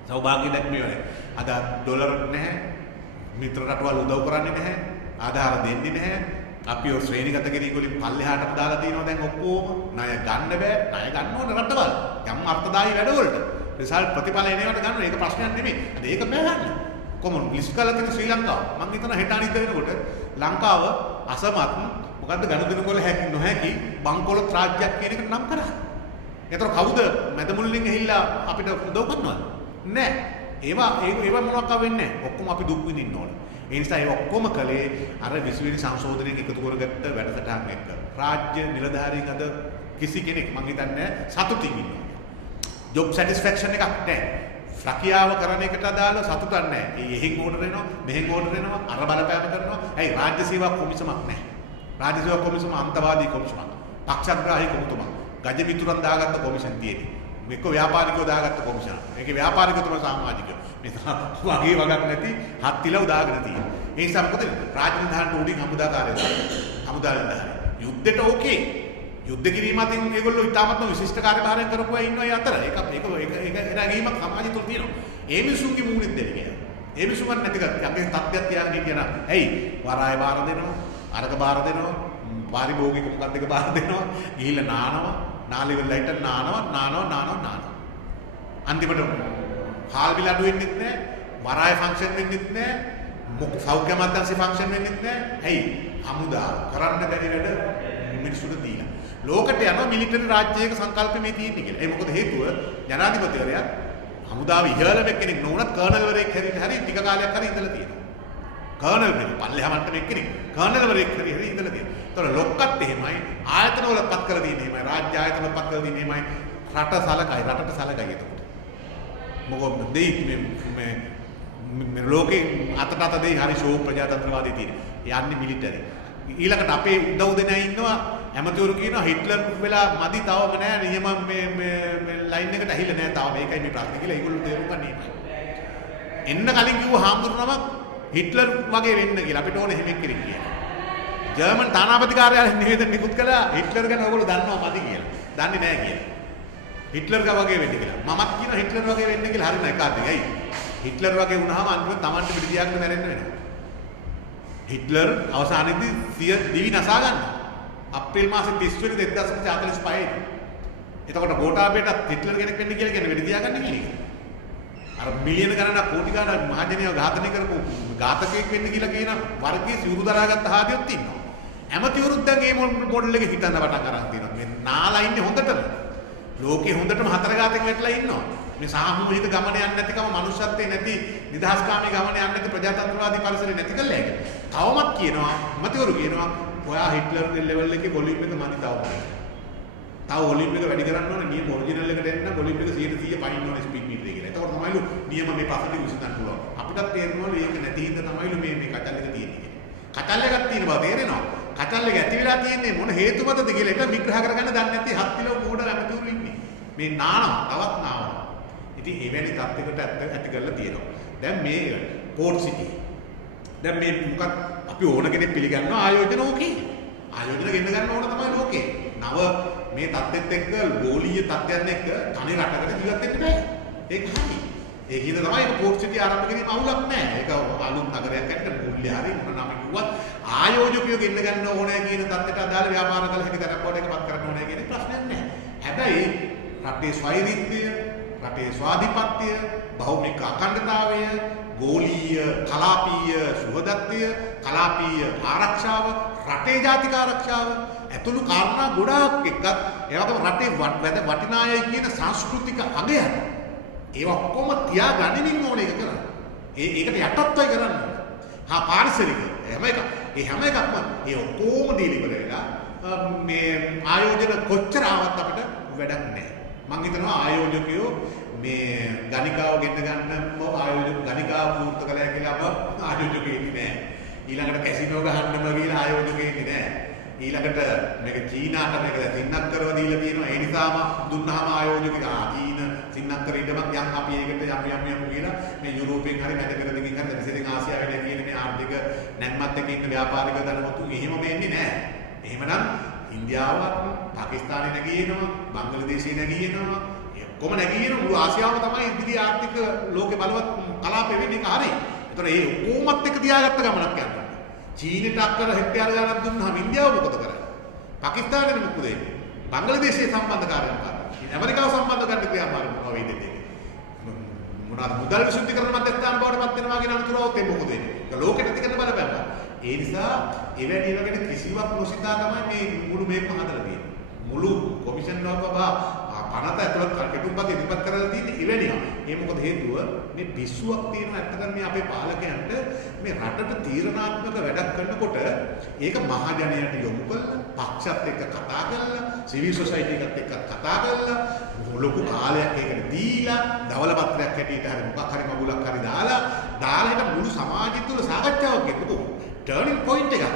සෞභාග්‍ය දැක්මේ නැහැ. අද ඩොලර් නැහැ. මිත්‍ර රටවල් උදව් කරන්නේ නැහැ. ආධාර දෙන්නේ නැහැ. අපි ඔය ශ්‍රේණිගත කිරීම වලින් පල්ලෙහාටම දාලා තියෙනවා දැන් ඔක්කොම. ණය ගන්න බෑ. ණය ගන්න ඕන රටවල්. යම් අර්ථදායී වැඩවලට. රිසල්ට් ප්‍රතිඵල එනවට ගන්න ඒක ප්‍රශ්නයක් නෙමෙයි. අද ඒක බෑ ගන්න. කොමන් ලිස්ට් කරලා තියෙන ශ්‍රී ලංකාව. මම හිතනවා හෙට අනිද්දා වෙනකොට ලංකාව අසමත් මොකද්ද ගනුදෙනු කළ හැකි නොහැකි බංකොලොත් රාජ්‍යයක් කියන එකට නම් කරා. ඒතර කවුද මැදමුල්ලින් ඇහිලා අපිට උදව් කරනවද? නෑ. ඒවා මොනවක් වෙන්නේ නැහැ. ඔක්කොම අපි දුක් විඳින්න ඕනේ. ඒ නිසා ඒ ඔක්කොම කලේ අර 20 වෙනි සංශෝධනයෙන් එකතු කරගත්ත වැඩසටහන් එක්ක. රාජ්‍ය නිලධාරීන් අද කිසි කෙනෙක් මං හිතන්නේ සතුටින් ඉන්නවා. ජොබ් සැටිස්ෆැක්ෂන් එකක් නැහැ. රැකියාව කරන එකට අදාළ සතුටක් නැහැ. එහෙන් ඕඩර් එනවා, මෙහෙන් ඕඩර් එනවා, අර බලපෑම කරනවා. ඇයි රාජ්‍ය සේවා කොමිසමක් නැහැ. රාජ්‍ය සේවා කොමිසම අන්තවාදී කොමිසමක්. පක්ෂග්‍රාහී කොමිසමක්. ගජ මිතුරන් දාගත්ත කොමිෂන් තියෙන්නේ. මේක ව්‍යාපාරිකයෝ දාගත්ත කොමිෂන්. මේකේ ව්‍යාපාරිකයෝ තමයි සමාජිකයෝ. මේ වගේ වගක් නැති හත්තිලව දාගෙන තියෙන්නේ. ඒ නිසා මොකද රාජ්‍ය නිලධාරීන්ට උඩින් හමුදාකාරයෝ දානවා. හමුදා නිලධාරීන්. යුද්ධෙට ඕකේ. යුද්ධ කිරීම අතින් ඒගොල්ලෝ ඉතාමත්ම විශිෂ්ට කාර්යභාරයක් කරපුවා ඉන්නවා ඒ අතර. ඒක එනගීමක් සමාජය තුළ තියෙනවා. ඒ මිනිසුන්ගේ මූණෙත් දෙන්නේ. ඒ මිනිසුන් නැති කරත් අපේ තත්ත්වයක් තියාගෙන හිටියන ඇයි වරාය බාර දෙනවා, අරක බාර දෙනවා, පාරිභෝගික මොකක්ද එක බාර දෙනවා, ගිහිල්ලා නානවා, නාලි වල ලයිට් නානවා. අන්තිමට හාල් බිල් අඩු වෙන්නෙත් නැහැ, වරාය ෆන්ක්ෂන් වෙන්නෙත් නැහැ, සෞඛ්‍ය අමාත්‍යාංශේ ෆන්ක්ෂන් වෙන්නෙත් නැහැ. ඇයි? හමුදා කරන්න බැරි වැඩ මිනිසුන්ට දීලා. ලෝකෙට යනවා මිලිටරි රාජ්‍යයක සංකල්ප මේ තියෙන්නේ කියලා. ඒ මොකද හේතුව ජනාධිපතිවරයා හමුදාව ඉහළම කෙනෙක් නොවුනත් කර්නල්වරයෙක් හරි ටික කාලයක් හරි ඉඳලා තියෙනවා. කර්නල් කෙනෙක් පල්ලෙහා මට්ටමේ කෙනෙක් කර්නල්වරයෙක් හරි ඉඳලා තියෙනවා. ඒතකොට ලොක්කත් එහෙමයි ආයතන වල පත් කරලා තියෙන්නේ එහෙමයි රාජ්‍ය ආයතන වල පත් කරලා තියෙන්නේ එහෙමයි රටට සලකයි එතකොට. මොකද දෙයි මේ ලෝකේ අතට දෙයි හරි ෂෝ ප්‍රජාතන්ත්‍රවාදී තියෙන. යන්නේ මිලිටරි. ඊළඟට අපේ උදව් දෙන අය ඉන්නවා ඇමතිවරු කියනවා හිට්ලර් වෙලා මදි තවම නෑ නියම මේ ලයින් එකට ඇහිලා නෑ තාම මේකයි මේ ප්‍රශ්නේ කියලා ඒගොල්ලෝ තේරුම් ගන්න ඉන්නේ. එන්න කලින් කිව්ව හාමුදුරුවෝ නමක් හිට්ලර් වගේ වෙන්න කියලා අපිට ඕනේ හැමෙක් කෙනෙක් කියලා. ජර්මන් තානාපති කාර්යාලයෙන් නිවේදන නිකුත් කළා හිට්ලර් ගැන ඔයගොල්ලෝ දන්නවා මදි කියලා. දන්නේ නෑ කියලා. හිට්ලර් වගේ වෙන්න කියලා. මමත් කියනවා හිට්ලර් වගේ වෙන්න කියලා හරින එකක් ඇයි? හිට්ලර් වගේ වුණාම අන්තිමට Tamanට පිට තියාගෙන මැරෙන්න වෙනවා. හිට්ලර් අවසානයේදී සිය දිවි නසා ගන්නවා. අප්‍රේල් මාසේ 30 වෙනිදා 1945 දී. එතකොට ගෝඨාභයටත් හිට්ලර් කෙනෙක් වෙන්න කියලා කියන්නේ වෙඩි තියාගන්න කියලා. අර මිලියන ගණනක් කෝටි ගණනක් මහජනයව ඝාතනය කරපු ඝාතකයෙක් වෙන්න කියලා කියන වර්ගයේ සිවුරු දරාගත්ත හාදියොත් ඉන්නවා. ඇමතිවරුත් දැන් මේ මොඩල් එකේ හිතන්න පටන් අරන් තියෙනවා. මේ නාලා ඉන්නේ හොඳටම. ලෝකේ හොඳටම හතර ඝාතක වැටලා ඉන්නවා. මේ සාමූහික ගමන යන්නේ නැතිකම මනුෂ්‍යත්වයේ නැති නිදහස්කාමී ගමන යන්නේ නැති ප්‍රජාතන්ත්‍රවාදී පරිසරය නැති කළා ඒක. තවමත් කියනවා ඇමතිවරු කියනවා ඔයා හිට්ලර් ලෙවල් එකේ වොලියුම් එක මදි තව වොලියුම් එක වැඩි කරන්න ඕනේ නියම ඔරිජිනල් එකට එන්න වොලියුම් එක 100% පයින්න ඕනේ ස්පීඩ් මීටරේ කියලා. එතකොට තමයිලු නියම මේ පස්සට විසඳන්න පුළුවන්. අපිටත් තේරෙනවලු ඒක නැති හින්දා තමයිලු මේ කචල් එක තියෙන්නේ. කචල් එකක් තියෙන බව තේරෙනවා. කචල් එක ඇති වෙලා තියෙන්නේ මොන හේතු මතද කියලා ඒක විග්‍රහ කරගන්න දන්නේ නැති හත් කිලෝ මෝඩ ඇමතිවරු ඉන්නේ. මේ නානවා තවත් නානවා. ඉතින් එවැනි තත්යකට ඇති කරලා තියෙනවා. දැන් මේ පෝට් සිටි. දැන් මේ මොකක් අපි ඕන කෙනෙක් පිළිගන්නවා ආයෝජන ඕකේ. ආයෝජන ගෙන්න ගන්න ඕන තමයි ලෝකේ. නව මේ තත්ත්වෙත් එක්ක ගෝලීය තත්ත්වයන් එක්ක තනි රටකට ජීවත් වෙන්න බෑ. ඒක හරි. ඒ කියන තමයි ඒක පෝට් සිටි ආරම්භ කිරීම අවුලක් නෑ. ඒක අලුත් නගරයක් ඇත්තට මුල්‍ය හරි මොන නම කිව්වත් ආයෝජකයෝ ගෙන්න ගන්න ඕනේ කියන තත්ත්වයට අදාළ ව්‍යාපාර කළ හැකි තැනක් වලට ඒකපත් කරන්න ඕනේ කියන ප්‍රශ්නයක් නෑ. හැබැයි රටේ ස්වෛරීත්වය, රටේ ස්වාධිපත්‍ය, භෞමික අඛණ්ඩතාවය, ගෝලීය කලාපීය සුහදත්වය, කලාපීය ආරක්ෂාව, රටේ ජාතික ආරක්ෂාව ඇතුළු කාරණා ගොඩාක් එක්කත් ඒ වගේම රටේ වටිනායයි කියන සංස්කෘතික අගය ඒ ඔක්කොම තියා ගනිමින් ඕනේ ඒක කරන්න. ඒකට යටත්වයි කරන්න. හා පාරිසරික හැම එකක්ම ඒ ඔක්කොම දීලා ඉවර වෙලා මේ ආයෝජන කොච්චර ආවත් අපිට වැඩක් නැහැ. මම හිතනවා ආයෝජකයෝ මේ ගණිකාව ගෙන්න ගන්නම ආයෝජක ගණිකාව වෘත්ත කළා කියලා ආයෝජකයෙක් ඉන්නේ නැහැ. ඊළඟට කැසිනෝ ගහන්නම කියලා ආයෝජකයෙක් ඉන්නේ නැහැ. ඊළඟට මේක චීනාට මේක සින්නක්කරව දීලා තියෙනවා. ඒ නිසාම දුන්නාම ආයෝජක චීන සින්නක්කර ඉදමක් යම් අපි ඒකට යම් කියලා මේ යුරෝපයෙන් හරි මැදපෙරදිගින් හරි දෙසින් ආසියාවේ කියන මේ ආර්ථික නැම්මත් එක්ක ඉන්න ව්‍යාපාරික ධනවතු එහෙම වෙන්නේ නැහැ. එහෙමනම් ඉන්දියාවත් පාකිස්තානේ නැගීනවා, බංග්ලාදේශේ නැගීනවා, ඔක්කොම නැගීන මුළු ආසියාවම තමයි ඉදිරි ආර්ථික ලෝකේ බලවත් කලාපෙ වෙන්නේ ඒක හරි. ඒතර ඒ ඔක්කොමත් එක්ක තියාගත්ත ගමනක් යනවා. චීනෙට අක්කර හෙක්ටයාර ගණන් දුන්නාම ඉන්දියාව මොකද කරන්නේ? පාකිස්තානෙට මොකද වෙන්නේ? බංග්ලාදේශයේ සම්බන්ධකාරයන් කරන්නේ. ඇමරිකාව සම්බන්ධ කරන්න ක්‍රියාමාර්ග මොනවද වෙන්නේ? මොනවාද මුදල් විසුද්ධිකරණ මධ්‍යස්ථාන බවට පත් වෙනවා කියන අනුතරවත් ඒ මොකද වෙන්නේ? ඒක ලෝකෙට තිකන්න බලපෑම. ඒ නිසා එවැනි වගේ කිසිවක් නොසිතා තමයි මේ මුළු මේකම හදලා තියෙන්නේ. මුළු කොමිෂන් වලම පනත ඇතුළත් කෙටුම්පත් ඉදිරිපත් කරලා තියෙන්නේ එවැනිම. ඒ මොකද හේතුව මේ පිස්සුවක් තියෙන ඇත්තටම මේ අපේ පාලකයන්ට මේ රටට තීරණාත්මක වැඩක් කරනකොට ඒක මහජනයාට යොමු කරලා පක්ෂත් එක්ක කතා කරලා සිවිල් සොසයිටි එකත් එක්ක කතා කරලා ලොකු කාලයක් ඒකට දීලා දවල පත්‍රයක් හැටියට හරි මොකක් හරි මගුලක් හරි දාලා හිට මුළු සමාජය තුළ සාකච්ඡාවක් ගෙන්නපු ටර්නින් පොයින්ට් එකක්.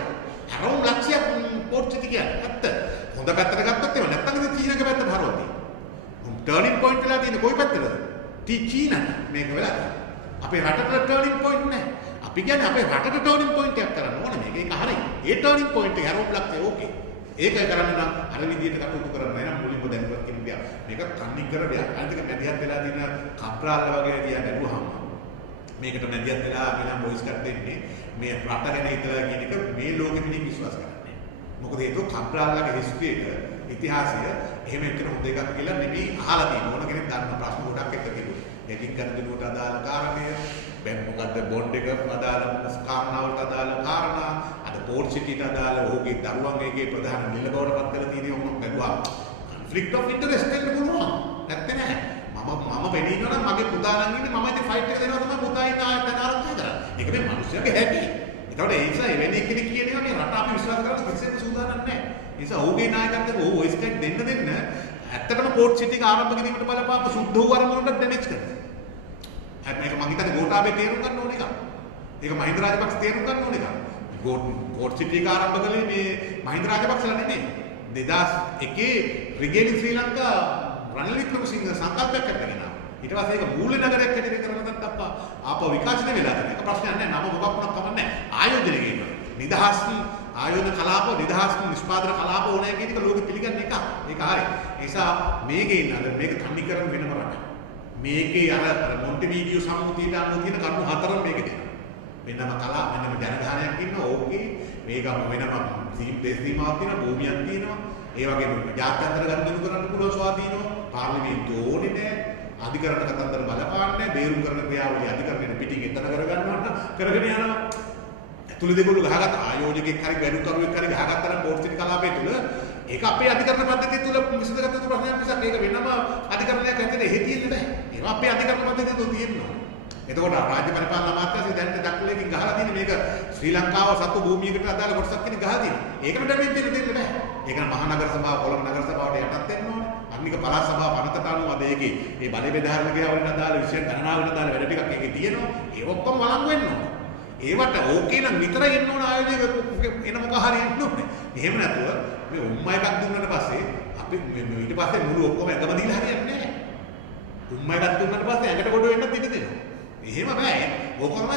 හැරවුම් ලක්ෂයක් පෝට් සිටි කියන්නේ ඇත්ත. හොඳ පැත්තට ගත්තොත් එහෙම නැත්නම් ඉතින් චීනක පැත්තට හරවන්නේ. ටර්නින් පොයින්ට් වෙලා තියෙන්නේ කොයි පැත්තටද? චීන මේක වෙලා තියෙන්නේ. අපේ රටට ටර්නින් පොයින්ට් නැහැ. අපි කියන්නේ අපේ රටට ටර්නින් පොයින්ට් එකක් කරන්න ඕනේ මේක. ඒක හරි. ඒ ටර්නින් පොයින්ට් එක හැරවුම් ලක්ෂය ඕකේ. ඒකයි කරන්න නම් අර විදිහට කටයුතු කරන්න නම් මුලින්ම දැනුවත් කියන දේ. මේක තන්නේ කර දෙයක්. අනිත් එක මැදිහත් වෙලා තියෙන කප්‍රාල්ල වගේ දියා බැලුවාම මේකට මැදිහත් වෙලා අපි නම් වොයිස් එකක් දෙන්නේ මේ රට ගැන හිතලා කියන එක මේ ලෝකෙදී විශ්වාස කරන්නේ. මොකද ඒක කප්‍රාල්ලගේ හිස්ටරි එක ඉතිහාසය එහෙම එක්කන හොඳ එකක් කියලා නෙමෙයි අහලා තියෙන ඕන කෙනෙක් දන්න ප්‍රශ්න ගොඩක් එක්ක තිබුණා. ඒකින් කරදෙනුවට අදාළ කාරණය බැංක මොකද්ද බොන්ඩ් එක අදාළ කාරණාවට අදාළ කාරණා අද පෝට් සිටිට අදාළ ඔහුගේ දරුවන් එකේ ප්‍රධාන නිල බවට පත් කරලා තියෙන ඔක්කොම බැලුවා. කන්ෆ්ලික්ට් ඔෆ් ඉන්ටරෙස්ට් වෙන්න පුළුවන්. නැත්තේ නෑ. මම වෙන්නේ නම් මගේ පුතා නම් ඉන්නේ මම ඉතින් ෆයිට් එක දෙනවා තමයි පුතා ඉන්න ආයතන ආරක්ෂා කරා. ඒක මේ මිනිස්සුන්ගේ හැටි. ඒකට ඒ නිසා එවැනි කෙනෙක් කියන එක මේ රට අපි විශ්වාස කරලා කිසිම සූදානම් නැහැ. ඒ නිසා ඔහුගේ නායකත්වයට ඔහු වොයිස් එකක් දෙන්න ඇත්තටම පෝට් සිටි එක ආරම්භ කිරීමට බලපාපු සුද්ධ වූ අරමුණට ඩැමේජ් කරනවා. මේක මම හිතන්නේ ගෝඨාභය තේරුම් ගන්න ඕන එකක්. ඒක මහින්ද රාජපක්ෂ තේරුම් ගන්න ඕන එකක්. පෝට් සිටි එක ආරම්භ කළේ මේ මහින්ද රාජපක්ෂලා නෙමෙයි. 2001 රිගේනින් ශ්‍රී ලංකා රනිල් වික්‍රමසිංහ සංකල්පයක් කරගෙන ඊට පස්සේ ඒක මූල්‍ය නගරයක් හැටියට කරනකත් අප්පා ආපහු විකාශනය වෙලා තියෙන එක ප්‍රශ්නයක් නැහැ. නම මොකක් වුණත් කමක් නැහැ. ආයෝජනය කියනවා. නිදහස් ආයෝජන කලාප නිදහස් නිෂ්පාදන කලාප ඕනෑ කියන එක ලෝකෙ පිළිගන්න එක. ඒක හරි. ඒ නිසා මේකේ ඉන්න මේක තනි කරන් වෙනම රට. මේකේ අර මොන්ටිවීඩියෝ සම්මුතියට අනුව තියෙන කරුණු හතරම මේකේ තියෙනවා. වෙනම කලාප වෙනම ජනගහනයක් ඉන්නවා. ඕකේ මේක වෙනම දේශ සීමාවක් තියෙනවා. භූමියක් තියෙනවා. ඒ වගේම ජාත්‍යන්තර ගනුදෙනු කරන්න පුළුවන් ස්වාධීනව පාර්ලිමේන්තුව ඕනේ නැහැ. අධිකරණ කතන්දර බලපාන්නේ බේරුම් කරන ක්‍රියාවලිය අධිකරණයෙන් පිටින් එතන කරගන්නවට කරගෙන යනවා. ඇතුළේ දෙගොල්ලෝ ගහගත්ත ආයෝජකෙක් හරි ගණුකරුවෙක් හරි ගහගත්තා නම් පෝට් සිටි කලාපය තුළ ඒක අපේ අධිකරණ පද්ධතිය තුළ විසඳගත්තු ප්‍රශ්නයක් නිසා මේක වෙනම අධිකරණයක් ඇතුලේ එහෙ තියෙන්නේ නැහැ. ඒක අපේ අධිකරණ පද්ධතිය තුළ තියෙනවා. එතකොට රාජ්‍ය පරිපාලන අමාත්‍යාංශය දැන් දක්වලකින් ගහලා තියෙන්නේ මේක ශ්‍රී ලංකාව සතු භූමියකට අදාළ කොටසක් කියන ගහලා තියෙනවා. ඒකට ඩැමේජ් දෙන්න බෑ. ඒක නම් මහනගර සභාව කොළඹ නගර සභාවට යටත් වෙන්න ඕනේ. අනික පළාත් සභාව පනතට අනුව අද ඒකේ මේ බලය බෙදාහරන ක්‍රියාවලියට අදාළ විශේෂ ගණනාවකට අදාළ වැඩ ටිකක් ඒකේ තියෙනවා. ඒ ඔක්කොම වළංගු වෙන්න ඕනේ. ඒවට ඕකේ නම් විතරයි එන්න ඕන ආයෝජක එන මොකක් හරි එන්න ඕනේ. එහෙම නැතුව මේ උම්මා එකක් දුන්නාට පස්සේ අපි ඊට පස්සේ මුළු ඔක්කොම එකම දීලා හරියන්නේ නැහැ. උම්මා එකක් දුන්නාට පස්සේ ඇඟට කොට වෙන්නත් ඉඩ දෙනවා. එහෙම බෑ. ඕකම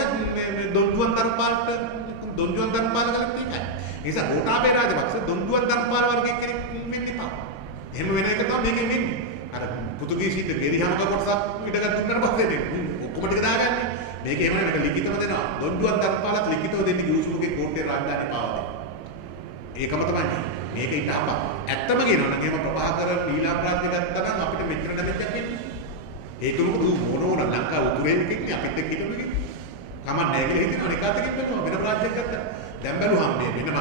දොන්දුවන් ධර්මපාලට දොන්දුවන් ධර්මපාල ගලක් තියෙනවා. ඒ නිසා ගෝඨාභය රාජපක්ෂ දොන්දුවන් ධර්මපාල වර්ගයේ කෙනෙක් වෙන්න එපා. එහෙම වෙන එක තමයි මේකෙන් වෙන්නේ. අර පෘතුගීසීන්ට ගෙරිහමක කොටසක් ඉඩගත් දුන්නාට පස්සේ ඔක්කොම ටික දාගන්නේ. මේක එහෙම නෙමෙයි මේක ලිඛිතව දෙනවා. දොන්දුවන් ධර්මපාලත් ලිඛිතව දෙන්නේ ගිවිසුමගේ කෝට්ටේ රාජධානි පාවතේ. ඒකම තමයි. මේක ඊට අප ඇත්තම කියනවා නම් එහෙම ප්‍රභාකර ඊළා ප්‍රාන්ති ගත්තා නම් අපිට මෙච්චර ඩැමේජ් එකක් එන්නේ. ඒක මොනෝන ලංකාව උතුරෙන් කිව්වේ අපිත් එක්ක හිටපු එකේ. කමන්නේ කියලා හිතනවා නිකාතකින් බලනවා වෙන රාජ්‍යයක් ගත්තා. දැන් බැලුවාම මේ වෙනම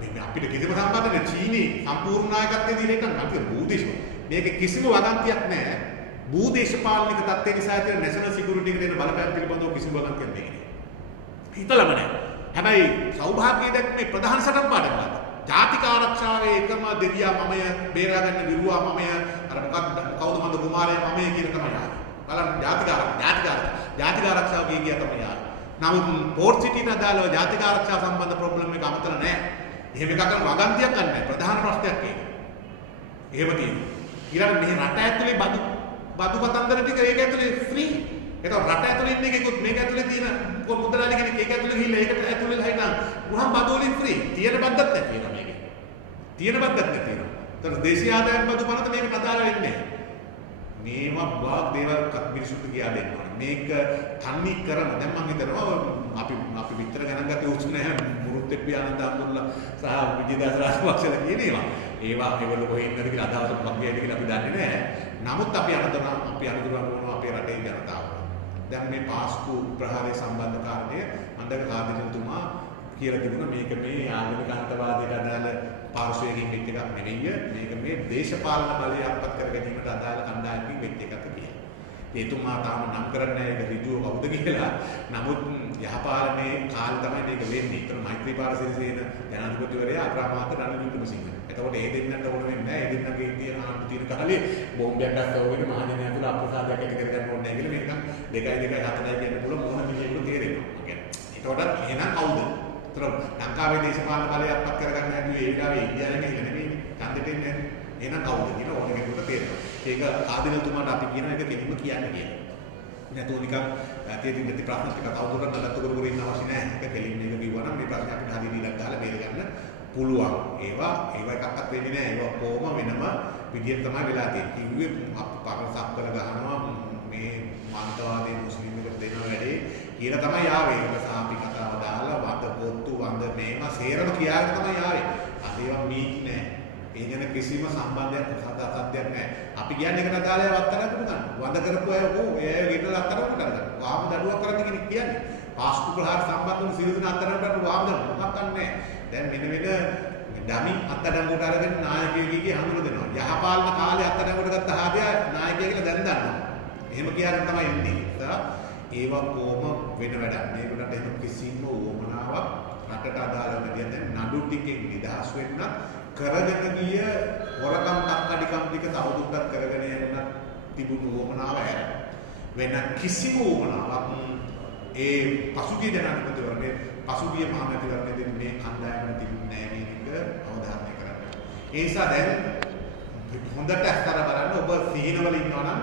මේ අපිට කිසිම සම්බන්ධයක් චීනී සම්පූර්ණ නායකත්වයේ දීලා ඉතින් අපිට භූදේශ මේක කිසිම වගන්තියක් නැහැ. භූදේශපාලනික තත්ත්වය නිසා තියෙන නැෂනල් සිකියුරිටි එක දෙන බලපෑම් පිළිබඳව කිසිම වගන්තියක් නැහැ. හිතලම නැහැ. හැබැයි සෞභාග්‍යය දැක්මේ ප්‍රධාන සටන් පාඩකයක්. ජාතික ආරක්ෂාවේ එකම දෙවියා මමය බේරාගන්න විරුවා මමය අර මොකක්ද කවුද මන්ද කුමාරයා මමය කියන තමයි ආවේ. බලන්න ජාතික ආරක්ෂාව කිය තමයි ආවේ. නමුත් පෝට් සිටිට අදාළව ජාතික ආරක්ෂාව සම්බන්ධ ප්‍රොබ්ලම් එක අමතර නැහැ. එහෙම එකක් කරන වගන්තියක් ගන්න නැහැ. ප්‍රධාන ප්‍රශ්නයක් ඒක. එහෙම තියෙනවා. ඊළඟ මේ රට ඇතුලේ බදු කතන්දර ටික ඒක ඇතුලේ ෆ්‍රී. ඒක රට ඇතුලේ ඉන්න එකකුත් මේක ඇතුලේ තියෙන මුදලාලි කෙනෙක් ඒක ඇතුලේ ගිහිල්ලා ඒකට ඇතුලේ හිටන් උහම් බදු වලින් ෆ්‍රී. තියෙන බද්දත් නැති වෙනවා මේකේ. තියෙන බද්දත් නැති වෙනවා. ඒතර දේශීය ආදායම් බදු පනත මේකට අදාළ වෙන්නේ නැහැ. මේවා වාග් දේවල් මිනිසුන්ට කියා දෙන්න ඕනේ. මේක තන්නේ කරන දැන් මම හිතනවා අපි විතර ගණන් ගත්තේ උසු නැහැ මුරුත් එප්පියානන්ද අම්බුල්ලා සහ විජේදාස රාජපක්ෂලා කියන ඒවා ඒගොල්ලෝ කොහේ ඉන්නද කියලා අදහසක් වගේද කියලා අපි දන්නේ නැහැ. නමුත් අපි අනුගමනය අපේ රටේ ජනතාව. දැන් මේ පාස්කු ප්‍රහාරය සම්බන්ධ කාරණය අන්දක කාර්යතුමා කියලා තිබුණා මේක මේ ආගමික අන්තවාදයට අදාළ පාර්ශවයකින් වෙච්ච එකක් නෙවෙයි. මේක මේ දේශපාලන බලය අත්පත් කර ගැනීමට අදාළ කණ්ඩායමකින් වෙච්ච එකක් කියලා. එතුමා තාම නම් කරන්නේ ඒක ඍජුව කවුද කියලා. නමුත් යහපාලනයේ කාලේ තමයි මේක වෙන්නේ. ඒතර මෛත්‍රීපාල සිරිසේන ජනාධිපතිවරයා අග්‍රාමාත්‍ය රනිල් වික්‍රමසිංහ. එතකොට ඒ දෙන්නට ඕන වෙන්නේ නැහැ. ඒ දෙන්නගේ තියෙන ආණ්ඩු තියෙන කාලේ බෝම්බයක් ගස්සවගෙන මහජනයා තුළ අප්‍රසාදයක් ඇති කරගන්න ඕනේ නැහැ කියලා මේක 2.4 කියන්න පුළුවන් මොන මිනිහෙකුට තේරෙනවා. එතකොට එහෙනම් කවුද? ඒතර ලංකාවේ දේශපාලන බලය අත්පත් කරගන්න හැදුවේ ඒ විලාවේ ඉන්දියාවේ කියලා නෙමෙයි. ඡන්දෙට එන්නේ නැහැ. එහෙනම් කවුද කියලා ඕන කෙනෙකුට තේරෙනවා. ඒක ආදිනතුමාට අපි කියන එක කෙලින්ම කියන්න කියලා. නැතෝ නිකන් තේරෙන්නේ නැති ප්‍රශ්න ටික තවදුරටත් නඩත්තු කර කර ඉන්න අවශ්‍ය නැහැ. ඒක කෙලින් මේක කිව්වා නම් මේ ප්‍රශ්නේ අපිට හරියට ඉලක්ක දාලා බේර ගන්න පුළුවන්. ඒවා එකක්වත් වෙන්නේ නැහැ. ඒවා කොහොම වෙනම විදියට තමයි වෙලා තියෙන්නේ. කිව්වේ අපි පරසක් කර ගහනවා මේ මන්තවාදී මුස්ලිම්ෙකුට දෙන වැඩේ කියලා තමයි ආවේ. ඒක සාපි කතාව දාලා වද පොත්තු වඳ මේවා සේරම කියාගෙන තමයි ආවේ. අද ඒවා මීක් නැහැ. ඒ ගැන කිසිම සම්බන්ධයක් සත්‍යයක් නැහැ. අපි කියන්නේ එකට අදාළව අත්තරකට ගන්න. වඳ කරපු අය ඒ ගෙන්නලා අත්තරකට ගන්න. වාම දඩුවක් කරන්න කෙනෙක් කියන්නේ. පාස්කු ප්‍රහාර සම්බන්ධ වුණු සියලු දෙනා අත්තරකට වාම දඩුවක් මොකක් නැහැ. දැන් මෙන්න ඩමි අත්අඩංගුවට අරගෙන නායකයෙකුගේ හඳුන දෙනවා. යහපාලන කාලේ අත්අඩංගුවට ගත්ත හාදයා නායකයෙක් කියලා දැන් දන්නවා. එහෙම කියලාම තමයි ඉන්නේ. ඒවා කොහොම වෙන වැඩක්. මේකට එහෙම කිසිම උවමනාවක් රටට අදාළ නැතිව දැන් නඩු ටිකෙන් නිදහස් වෙන්න කරගෙන ගිය හොරකම් තක්කඩිකම් ටික තවදුරටත් කරගෙන යන්න තිබුණු උවමනාව ඇර. වෙන කිසිම උවමනාවක් ඒ පසුගිය ජනාධිපතිවරණයේ පසුගිය මහමැතිවරණයේදී මේ කණ්ඩායම තිබුණේ නැහැ කියන එක අවධාරණය කරන්න. ඒ නිසා දැන් හොඳට අස්තර බලන්න ඔබ සිහිනවල ඉන්නවා නම්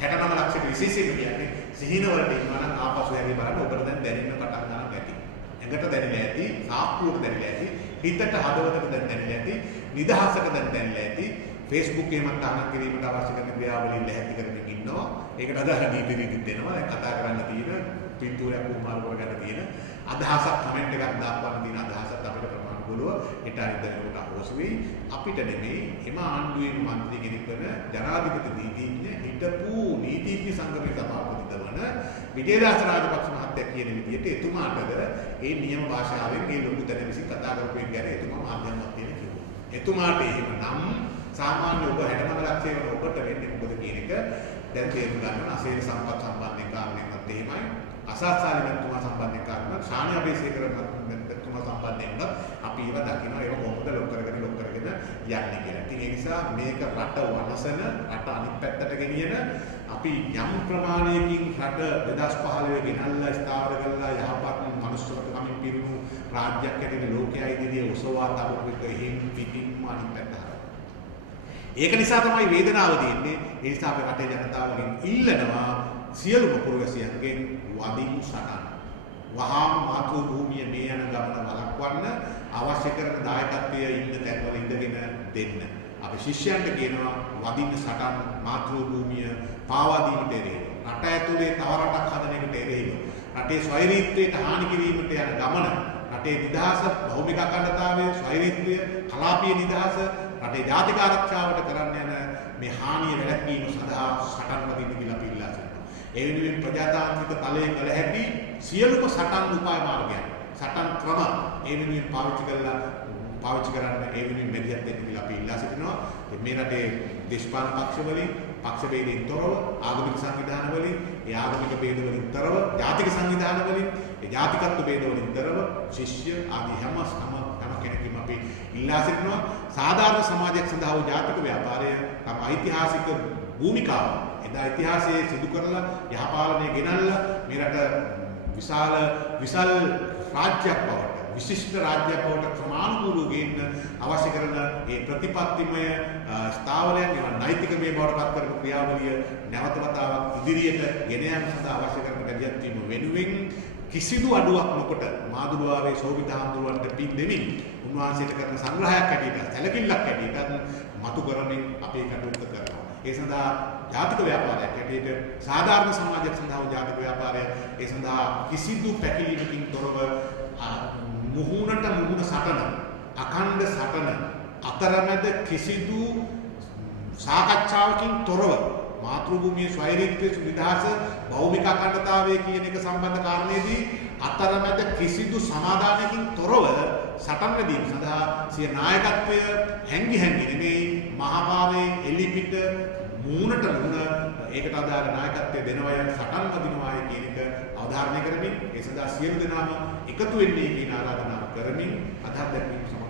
69 ලක්ෂයට විශේෂයෙන් කියන්නේ සිහිනවලට ඉන්නවා නම් ආපසු හැරී බලන්න ඔබට දැන් දැනෙන්න පටන් ගන්නවා ඇති. ඇඟට දැනෙලා ඇති, සාක්කුවට දැනෙලා ඇති, හිතට හදවතට දැන් දැනෙලා ඇති, නිදහසට දැන් දැනෙලා ඇති. Facebook එකේ මම තහනම් කිරීමට අවශ්‍ය කරන ක්‍රියාවලින් ලැහැත්ති කරමින් ඉන්නවා. ඒකට අදාළ නීති රීතිත් දෙනවා. දැන් කතා කරන්න තියෙන පින්තූරයක් උමාරු කරගන්න තියෙන අදහසක් කමෙන්ට් එකක් දාපන්න තියෙන අදහසත් අපිට ප්‍රමාණිකව ඊට අරිදෙනකොට අහෝසු වෙයි. අපිට නෙමෙයි එම ආණ්ඩුවේ මන්ත්‍රී කෙනෙක් වන ජනාධිපති නීතිඥ හිටපු නීතිඥ සංගමයේ සභාපති වන විජේදාස රාජපක්ෂ මහත්තයා කියන විදිහට එතුමාටද ඒ නියම භාෂාවෙන් ඒ ලොකු තැන විසින් කතා කරපු එක ගැන එතුමා මාධ්‍යමත් කියන කිව්වා. එතුමාට එහෙම නම් සාමාන්‍ය ඔබ 69 ලක්ෂය වන ඔබට වෙන්නේ මොකද කියන එක දැන් තේරුම් ගන්න අසේන සම්පත් සම්බන්ධයෙන් කාරණේවත් එහෙමයි. අසත්සාලි මැතිතුමා සම්බන්ධයෙන් කාරණා ශානි අබේසේකර මැතිතුමා සම්බන්ධයෙන් අපි ඒවා දකිනවා ඒවා කොහොමද ලොක් කරගෙන යන්නේ කියලා. ඉතින් ඒ නිසා මේක රට වනසන රට අනිත් පැත්තට ගෙනියන අපි යම් ප්‍රමාණයකින් රට 2015 ගෙනල්ලා ස්ථාවර කළා යහපත් මනුස්සකමින් පිරුණු රාජ්‍යයක් ඇතුළේ ලෝකයේ ඉදිරියේ උසවා තබපු එක එහෙම් පිටින්ම අනිත් පැත්තට. ඒක නිසා තමයි වේදනාව තියෙන්නේ. ඒ නිසා අපි රටේ ජනතාවගෙන් ඉල්ලනවා සියලුම පුරවැසියන්ගෙන් වදින් සටන්. වහාම මාතෘ භූමිය මේ යන ගමන වළක්වන්න අවශ්‍ය කරන දායකත්වයේ ඉන්න තැන්වල ඉඳගෙන දෙන්න. අපි ශිෂ්‍යයන්ට කියනවා වදින් සටන් මාතෘ භූමිය පාවා දීමට එරෙහිව. රට ඇතුලේ තව රටක් හදන එකට එරෙහිව. රටේ ස්වෛරීත්වයට හානි කිරීමට යන ගමන, රටේ නිදහස, භෞමික අඛණ්ඩතාවය, ස්වෛරීත්වය, කලාපීය නිදහස, රටේ ජාතික ආරක්ෂාවට කරන්න යන මේ හානිය වැළැක්වීම සඳහා සටන් වදින්න කියලා අපි ඉල්ලා සිටිනවා. ඒ වෙනුවෙන් ප්‍රජාතාන්ත්‍රික තලයේ කළ හැකි සියලුම සටන් උපාය මාර්ගයන්, සටන් ක්‍රම ඒ වෙනුවෙන් පාවිච්චි කරන්න ඒ වෙනුවෙන් මෙදියත් දෙන්න කියලා අපි ඉල්ලා සිටිනවා. මේ රටේ දේශපාලන පක්ෂවලින්, පක්ෂ භේදයෙන් තොරව, ආගමික සංවිධාන වලින්, ඒ ආගමික භේද වලින් තොරව, ජාතික සංවිධාන වලින්, ඒ ජාතිකත්ව භේද වලින් තොරව ශිෂ්‍ය ආදී හැම කෙනෙක්ම අපි ඉල්ලා සිටිනවා. සාධාරණ සමාජයක් සඳහා වූ ජාතික ව්‍යාපාරය තම ඓතිහාසික භූමිකාව එදා ඉතිහාසයේ සිදු කරලා යහපාලනය ගෙනල්ලා මේ රට විශාල රාජ්‍යයක් බවට, විශිෂ්ට රාජ්‍යයක් බවට ක්‍රමානුකූලව ගේන්න අවශ්‍ය කරන ඒ ප්‍රතිපත්තිමය ස්ථාවරයන් ඒවා නෛතික මේ බවට පත් කරපු ක්‍රියාවලිය නැවත වතාවක් ඉදිරියට ගෙන යාම සඳහා අවශ්‍ය කරන වැඩියක් වීම වෙනුවෙන් කිසිදු අඩුවක් නොකොට මාදුරුවාවේ සෝවිත හාමුදුරුවන්ට පින් දෙමින් උන්වහන්සේට කරන සංග්‍රහයක් ඇටියට සැලකිල්ලක් ඇටියට මතු කරමින් අපේ කටයුතු කරනවා. ඒ සඳහා ජාතික ව්‍යාපාරයක් ඇටියට සාධාරණ සමාජයක් සඳහා ජාතික ව්‍යාපාරය ඒ සඳහා කිසිදු පැකිලීමකින් තොරව මුහුණට මුහුණ සටන, අඛණ්ඩ සටන අතරමැද කිසිදු සාකච්ඡාවකින් තොරව මාතෘභූමියේ ස්වෛරීත්වයේ නිදහස, භෞමික අඛණ්ඩතාවය කියන එක සම්බන්ධ කාරණේදී අතරමැද කිසිදු සමාදානයකින් තොරව සටන් වැදීම සඳහා සිය නායකත්වය හැංගි නෙමෙයි මහාමාවේ එලිපිට මූණට මුණ ඒකට අදාළ නායකත්වය දෙනවය සටන් වදිනවායි කියන එක අවධාරණය කරමින් ඒ සඳහා සියලු දෙනාම එකතු වෙන්නේ කියන ආරාධනාව කරමින් අදහස් දැක්වීම